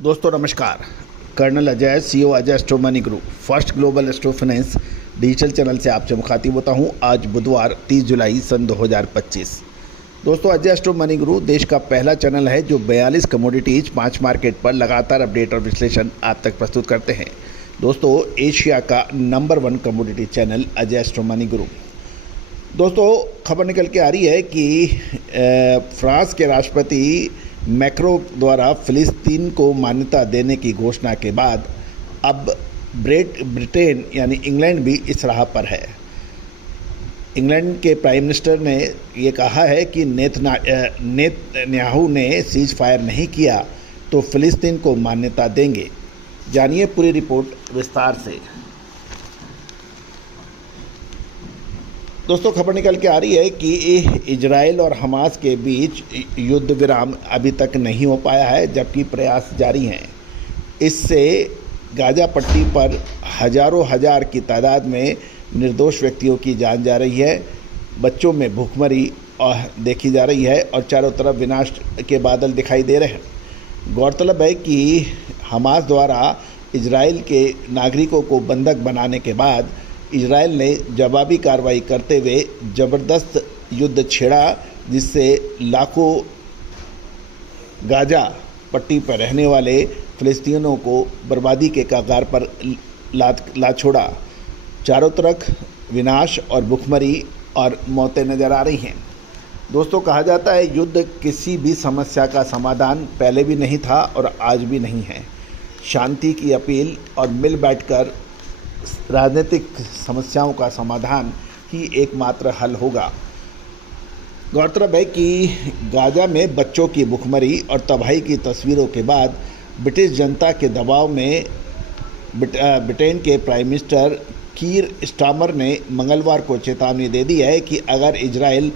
दोस्तों नमस्कार। Colonel Ajay, CEO Ajay astro money group, first global astro finance digital channel से आपसे मुखातिब होता हूं। आज बुधवार 30 जुलाई सन 2025। दोस्तों, अजय एस्ट्रो मनी ग्रुप देश का पहला चैनल है जो 42 कमोडिटीज 5 मार्केट पर लगातार अपडेट और विश्लेषण आप तक प्रस्तुत करते हैं। दोस्तों, एशिया का number 1 commodity channel Ajay astro money group. दोस्तों, खबर निकल के आ रही है कि फ्रांस के राष्ट्रपति मैक्रो द्वारा फिलिस्तीन को मान्यता देने की घोषणा के बाद अब ब्रिटेन यानी इंग्लैंड भी इस राह पर है। इंग्लैंड के प्राइम मिनिस्टर ने ये कहा है कि नेतन्याहू ने सीज फायर नहीं किया तो फिलिस्तीन को मान्यता देंगे। जानिए पूरी रिपोर्ट विस्तार से। दोस्तों, खबर निकल के आ रही है कि इजराइल और हमास के बीच युद्ध विराम अभी तक नहीं हो पाया है, जबकि प्रयास जारी हैं। इससे गाजा पट्टी पर हजारों हजार की तादाद में निर्दोष व्यक्तियों की जान जा रही है, बच्चों में भूखमरी देखी जा रही है और चारों तरफ विनाश के बादल दिखाई दे रहे हैं। गौरतलब है कि हमास द्वारा इजराइल के नागरिकों को बंधक बनाने के बाद इजराइल ने जवाबी कार्रवाई करते हुए ज़बरदस्त युद्ध छेड़ा, जिससे लाखों गाजा पट्टी पर रहने वाले फ़िलिस्तीनियों को बर्बादी के कगार पर ला छोड़ा। चारों तरफ विनाश और भुखमरी और मौतें नज़र आ रही हैं। दोस्तों, कहा जाता है युद्ध किसी भी समस्या का समाधान पहले भी नहीं था और आज भी नहीं है। शांति की अपील और मिल बैठकर राजनीतिक समस्याओं का समाधान ही एकमात्र हल होगा। गौरतलब है कि गाजा में बच्चों की भुखमरी और तबाही की तस्वीरों के बाद ब्रिटिश जनता के दबाव में ब्रिटेन के प्राइम मिनिस्टर कीर स्टारमर ने मंगलवार को चेतावनी दे दी है कि अगर इजराइल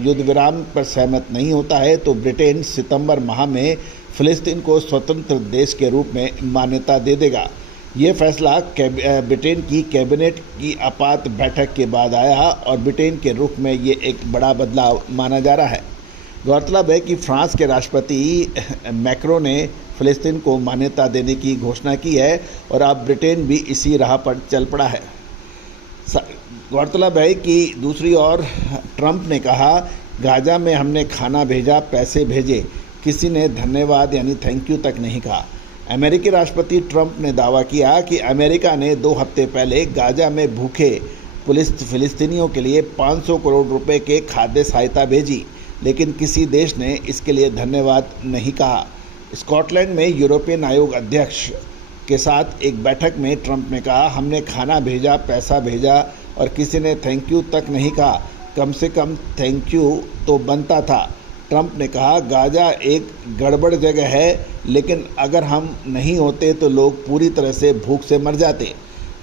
युद्ध विराम पर सहमत नहीं होता है तो ब्रिटेन सितंबर माह में फ़िलिस्तीन को स्वतंत्र देश के रूप में मान्यता दे देगा। ये फैसला ब्रिटेन की कैबिनेट की आपात बैठक के बाद आया और ब्रिटेन के रुख में ये एक बड़ा बदलाव माना जा रहा है। गौरतलब है कि फ्रांस के राष्ट्रपति मैक्रो ने फ़िलिस्तीन को मान्यता देने की घोषणा की है और अब ब्रिटेन भी इसी राह पर चल पड़ा है। गौरतलब है कि दूसरी ओर ट्रंप ने कहा, गाजा में हमने खाना भेजा, पैसे भेजे, किसी ने धन्यवाद यानी थैंक यू तक नहीं कहा। अमेरिकी राष्ट्रपति ट्रंप ने दावा किया कि अमेरिका ने 2 हफ्ते पहले गाजा में भूखे फिलिस्तीनियों के लिए 500 करोड़ रुपए के खाद्य सहायता भेजी, लेकिन किसी देश ने इसके लिए धन्यवाद नहीं कहा। स्कॉटलैंड में यूरोपियन आयोग अध्यक्ष के साथ एक बैठक में ट्रंप ने कहा, हमने खाना भेजा, पैसा भेजा और किसी ने थैंक यू तक नहीं कहा, कम से कम थैंक यू तो बनता था। ट्रंप ने कहा, गाजा एक गड़बड़ जगह है, लेकिन अगर हम नहीं होते तो लोग पूरी तरह से भूख से मर जाते।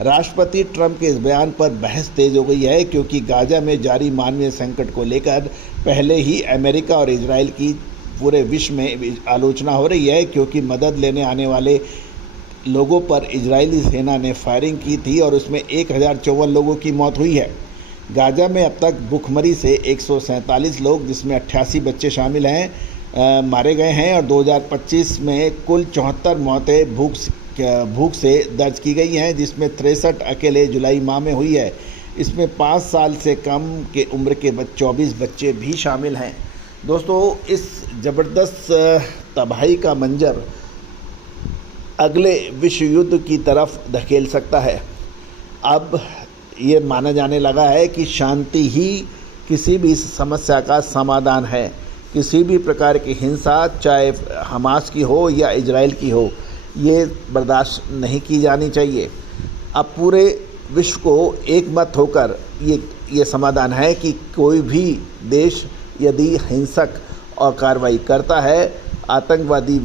राष्ट्रपति ट्रंप के इस बयान पर बहस तेज हो गई है, क्योंकि गाजा में जारी मानवीय संकट को लेकर पहले ही अमेरिका और इजराइल की पूरे विश्व में आलोचना हो रही है, क्योंकि मदद लेने आने वाले लोगों पर इजरायली सेना ने फायरिंग की थी और उसमें 1054 लोगों की मौत हुई है। गाजा में अब तक भुखमरी से 147 लोग, जिसमें 88 बच्चे शामिल हैं, मारे गए हैं और 2025 में कुल 74 मौतें भूख से दर्ज की गई हैं, जिसमें 63 अकेले जुलाई माह में हुई है। इसमें 5 साल से कम के उम्र के 24 बच्चे भी शामिल हैं। दोस्तों, इस ज़बरदस्त तबाही का मंजर अगले विश्व युद्ध की तरफ धकेल सकता है। अब ये माना जाने लगा है कि शांति ही किसी भी समस्या का समाधान है। किसी भी प्रकार की हिंसा, चाहे हमास की हो या इजराइल की हो, ये बर्दाश्त नहीं की जानी चाहिए। अब पूरे विश्व को एक मत होकर ये समाधान है कि कोई भी देश यदि हिंसक और कार्रवाई करता है, आतंकवादी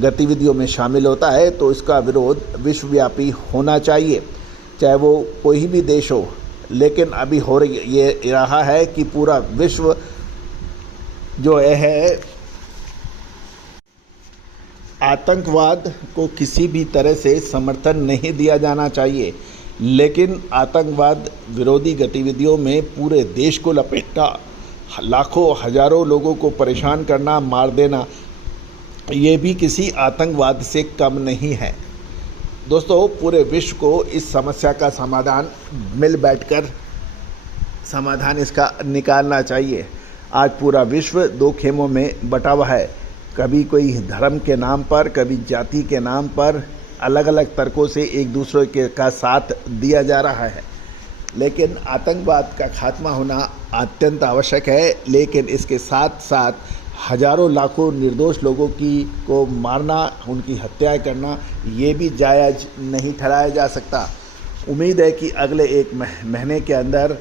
गतिविधियों में शामिल होता है, तो इसका विरोध विश्वव्यापी होना चाहिए, चाहे वो कोई भी देश हो। लेकिन अभी हो रहा है कि पूरा विश्व जो है आतंकवाद को किसी भी तरह से समर्थन नहीं दिया जाना चाहिए, लेकिन आतंकवाद विरोधी गतिविधियों में पूरे देश को लपेटना, लाखों हजारों लोगों को परेशान करना, मार देना, ये भी किसी आतंकवाद से कम नहीं है। दोस्तों, पूरे विश्व को इस समस्या का समाधान मिल बैठकर समाधान इसका निकालना चाहिए। आज पूरा विश्व दो खेमों में बटा हुआ है, कभी कोई धर्म के नाम पर, कभी जाति के नाम पर अलग अलग तर्कों से एक दूसरे के का साथ दिया जा रहा है। लेकिन आतंकवाद का खात्मा होना अत्यंत आवश्यक है, लेकिन इसके साथ साथ हजारों लाखों निर्दोष लोगों को मारना, उनकी हत्याएं करना, ये भी जायज़ नहीं ठहराया जा सकता। उम्मीद है कि अगले एक महीने के अंदर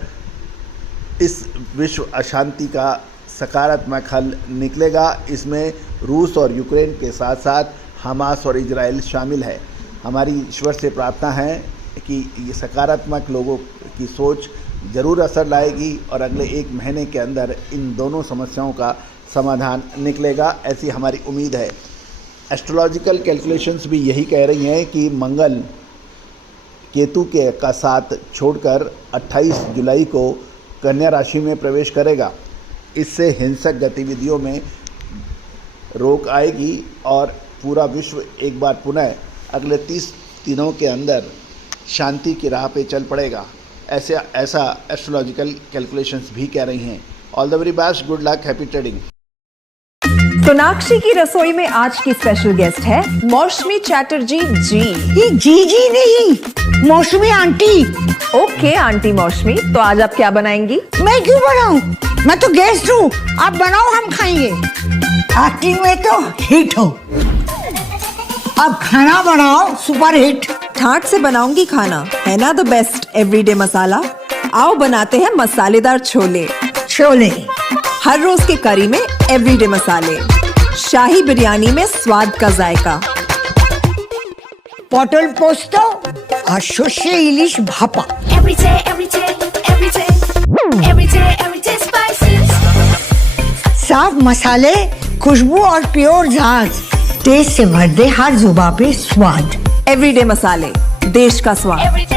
इस विश्व अशांति का सकारात्मक हल निकलेगा। इसमें रूस और यूक्रेन के साथ साथ हमास और इजराइल शामिल है। हमारी ईश्वर से प्रार्थना है कि ये सकारात्मक लोगों की सोच ज़रूर असर लाएगी और अगले एक महीने के अंदर इन दोनों समस्याओं का समाधान निकलेगा, ऐसी हमारी उम्मीद है। एस्ट्रोलॉजिकल कैलकुलेशंस भी यही कह रही हैं कि मंगल केतु का साथ छोड़कर 28 जुलाई को कन्या राशि में प्रवेश करेगा। इससे हिंसक गतिविधियों में रोक आएगी और पूरा विश्व एक बार पुनः अगले 30 दिनों के अंदर शांति की राह पे चल पड़ेगा। ऐसा एस्ट्रोलॉजिकल कैलकुलेशंस भी कह रही हैं। All the very best, good luck, happy trading. Sonakshi की रसोई में आज की स्पेशल गेस्ट है मौसमी चैटर्जी जी। ये जी नहीं, मौसमी आंटी। ओके आंटी मौसमी, तो आज आप क्या बनाएंगी? मैं क्यों बनाऊं? मैं तो गेस्ट हूँ, आप बनाओ, हम खाएंगे। एक्टिंग में तो हिट हो, अब खाना बनाओ सुपर हिट। ठाट से बनाऊंगी खाना, है ना द बेस्ट एवरीडे मसाला। आओ बनाते हैं मसालेदार छोले। छोले हर रोज के करी में एवरीडे मसाले, शाही बिरयानी में स्वाद का जायका। पटल पोस्तो और सर्षे इलिश भापा। साफ मसाले, खुशबू और प्योर झांझ, टेस्ट से भर दे हर जुबान पे स्वाद। एवरीडे मसाले, देश का स्वाद।